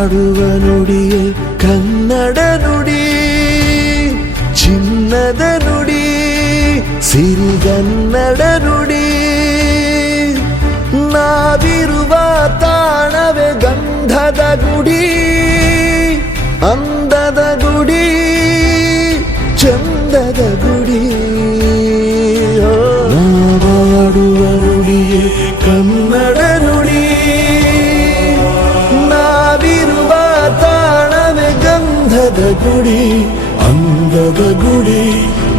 ನಾವಾಡುವ ನುಡಿಯೇ ಕನ್ನಡ ನುಡಿ, ಚಿನ್ನದ ನುಡಿ, ಸಿರಿಗನ್ನಡ ನುಡಿ. ನಾವಿರುವ ತಾಣವೇ ಗಂಧದ ಗುಡಿ, ಅಂದದ ಗುಡಿ, ಚಂದದ ಗುಡಿ. ನಾವಾಡುವ ನುಡಿಯೇ ಕನ್ನಡ ನುಡಿ, ನಾವಿರುವ ತಾಣವೇ ಗಂಧದ ಗುಡಿ, ಅಂದದ ಗುಡಿ,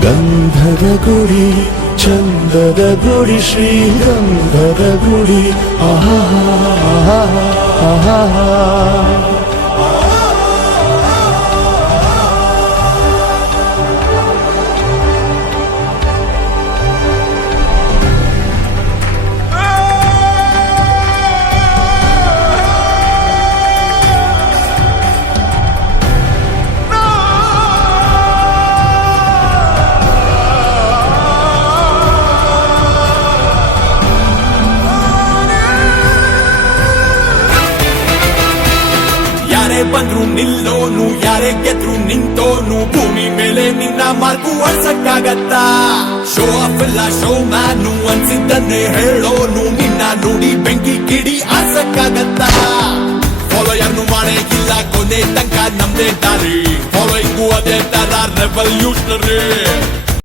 ಗಂಧದ ಗುಡಿ, ಚಂದದ ಗುಡಿ, ಶ್ರೀಗಂಧದ ಗುಡಿ. ಆಹಾ ಆಹಾ ಆಹಾ. ಬಂದ್ರು ನಿಲ್ಲೋನು, ಯಾರೇ ಗೆದ್ರು ನಿಂತೋನು, ಭೂಮಿ ಮೇಲೆ ನಿನ್ನ ಮಾರ್ಗು ಅಳ್ಸಕ್ಕಾಗತ್ತ. ಶೋ ಆಫ್ ಇಲ್ಲ ಶೋ ಮ್ಯಾನು, ಅನ್ಸಿದ್ದನ್ನೇ ಹೇಳೋನು, ನಿನ್ನ ನುಡಿ ಬೆಂಕಿ ಕಿಡಿ ಆರ್ಸಕ್ಕಾಗತ್ತ. ಫಾಲೋಯರ್ನು ಮಾಡೇಗಿಲ್ಲ ಕೊನೆ ತನಕ ನಮ್ದೇ ದಾರಿ, ಫಾಲೋಯಿಂಗು ಅದೇ ತರ ರೆವಲ್ಯೂಷನರಿ.